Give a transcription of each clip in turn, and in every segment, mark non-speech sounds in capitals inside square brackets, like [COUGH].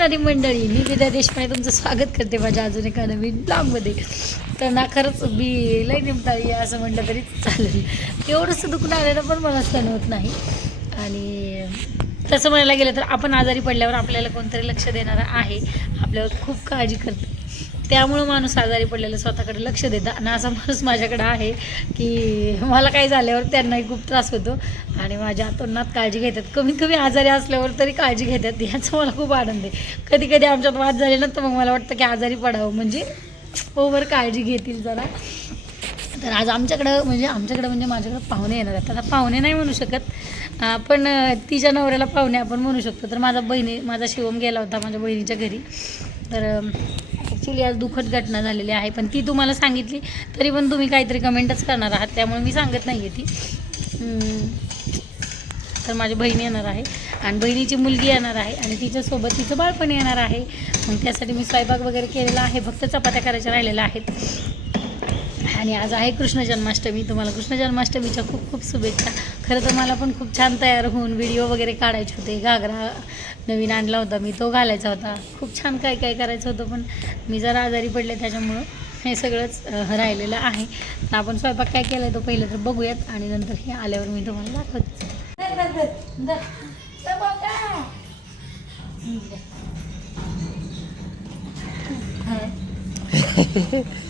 असणारी मंडळी मी विद्या देशपांडे तुमचं स्वागत करते माझ्या अजून एका नवीन ब्लॉगमध्ये. तर ना खरंच मी लई निमताळी आहे असं म्हटलं तरी चालेल. एवढंसं दुखणं आलेलं पण मला सण होत नाही. आणि तसं म्हणायला गेलं तर आपण आजारी पडल्यावर आपल्याला कोणतरी लक्ष देणारं आहे. आपल्यावर खूप काळजी करते त्यामुळं माणूस आजारी पडलेला स्वतःकडे लक्ष देतं आणि असा माणूस माझ्याकडे आहे की मला काही झाल्यावर त्यांनाही खूप त्रास होतो. आणि माझ्या तोंडात काळजी घेतात. कमीत कमी आजारी असल्यावर तरी काळजी घेतात. याचा मला खूप आनंद आहे. कधी कधी आमच्यात वाद झाले ना तर मग मला वाटतं की आजारी पडावं. म्हणजे ओवर काळजी घेतील जरा. तर आज आमच्याकडं म्हणजे आमच्याकडं म्हणजे माझ्याकडं पाहुणे येणार आहेत. आता पाहुणे नाही म्हणू शकत. पण तिच्या नवऱ्याला पाहुणे आपण म्हणू शकतो. तर माझा बहिणी माझा शिवम गेला होता माझ्या बहिणीच्या घरी. तर ॲक्च्युली आज दुःखद घटना झालेली आहे पण ती तुम्हाला सांगितली तरी पण तुम्ही काहीतरी कमेंटच करणार आहात त्यामुळे मी सांगत नाही आहे ती तर माझी बहीण येणार आहे आणि बहिणीची मुलगी येणार आहे आणि तिच्यासोबत तिचं बाळपण येणार आहे. मग त्यासाठी मी स्वयंपाक वगैरे केलेला आहे फक्त चपात्या करायच्या राहिलेल्या आहेत. आणि आज आहे कृष्ण जन्माष्टमी तुम्हाला कृष्ण जन्माष्टमीच्या खूप खूप शुभेच्छा. खरं तर मला पण खूप छान तयार होऊन व्हिडिओ वगैरे काढायचे होते. घागरा नवीन आणला होता मी तो घालायचा होता. खूप छान काय काय करायचं होतं पण मी जरा आजारी पडले त्याच्यामुळं हे सगळंच राहिलेलं आहे. तर आपण स्वयंपाक काय केला तो पहिलं तर बघूयात आणि नंतर हे आल्यावर मी तुम्हाला दाखवते. [LAUGHS]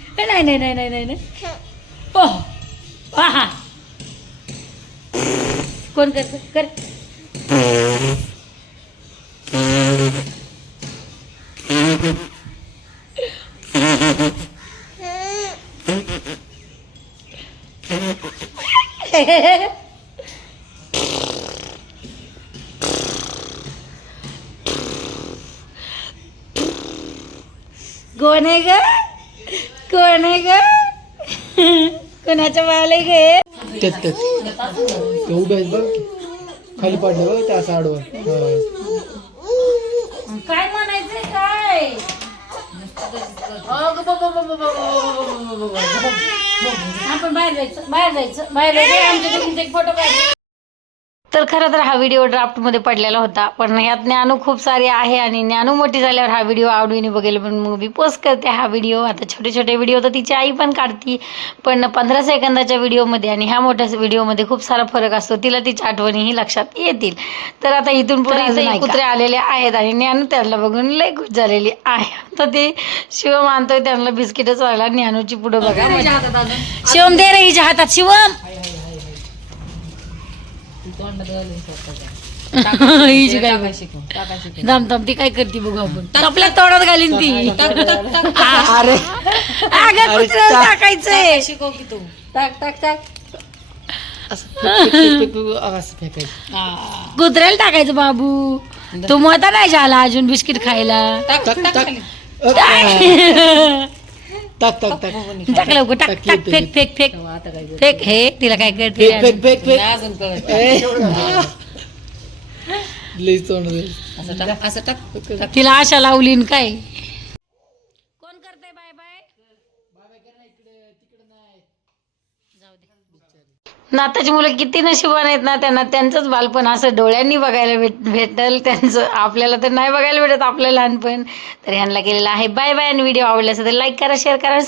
नाही नाही नाही नाही नाही नाही. ओह आहा कोण करत? कर. कोण आहे ग? कोण आहे ग कोणाच्या बाळाला गे त्यात त्यात ते उभे आहेत बघ खाली पडले बघ त्या असं आडवं हा. काय म्हणायचंय काय अगं बाबा बाबा बाबा बाबा बाबा बाबा. आपण बाहेर जायचं बाहेर जायचं बाहेर जायचं आमच्या दोघींचे एक फोटो काढ तर खरं तर हा व्हिडिओ ड्राफ्टमध्ये पडलेला होता. पण ह्यात ज्ञानू खूप सारी आहे आणि ज्ञानू मोठी झाल्यावर हा व्हिडिओ आवडीने बघेल पण मग मी पोस्ट करते हा व्हिडिओ आता छोटे छोटे व्हिडिओ तर तिची आई पण काढती पण पंधरा सेकंदाच्या व्हिडिओमध्ये आणि ह्या मोठ्या व्हिडिओमध्ये खूप सारा फरक असतो. तिला तिच्या आठवणीही लक्षात येतील. तर आता इथून पुढे कुत्रे आलेले आहेत आणि ज्ञानू त्यांना बघून लय खुश झालेली आहे. तर ते शिवम आणतोय त्यांना बिस्किटच व्हायला. ज्ञानूची पुढे बघा. शिवम दे रे हिच्या हातात शिवम! हिची काय? थांब थांब ती काय करते बघू आपण. आपल्या तोंडात घालीन ती. अरे. अगं कुत्र्याला टाकायचंय. टाक टाक टाक असं फेक- फेक- फेक- फेक- असं फेकायचं कुत्र्याला टाकायचं बाबू. तू मोठा नाही झाला अजून बिस्किट खायला. टाक टाक टाक टाक टाक. [LAUGHS] टाक टाक लवकर टाक टाक, टाक येते, फेक फेक. फेक फेक हे तिला काय करते फेक फेक फेक. फेक अजून. लईच तोंड. असं टाक असं टाक. तिला आशा लावली न काय. कोण करते बाय बाय. नाताची मुलं किती नशिबान आहेत ना त्यांना त्यांचंच बालपण असं डोळ्यांनी बघायला भेट भेटल. त्यांचं आपल्याला तर नाही बघायला भेटत आपलं लहानपण. तर ह्यांना केलेलं आहे. बाय बाय आणि व्हिडिओ आवडला असेल तर लाईक करा शेअर करा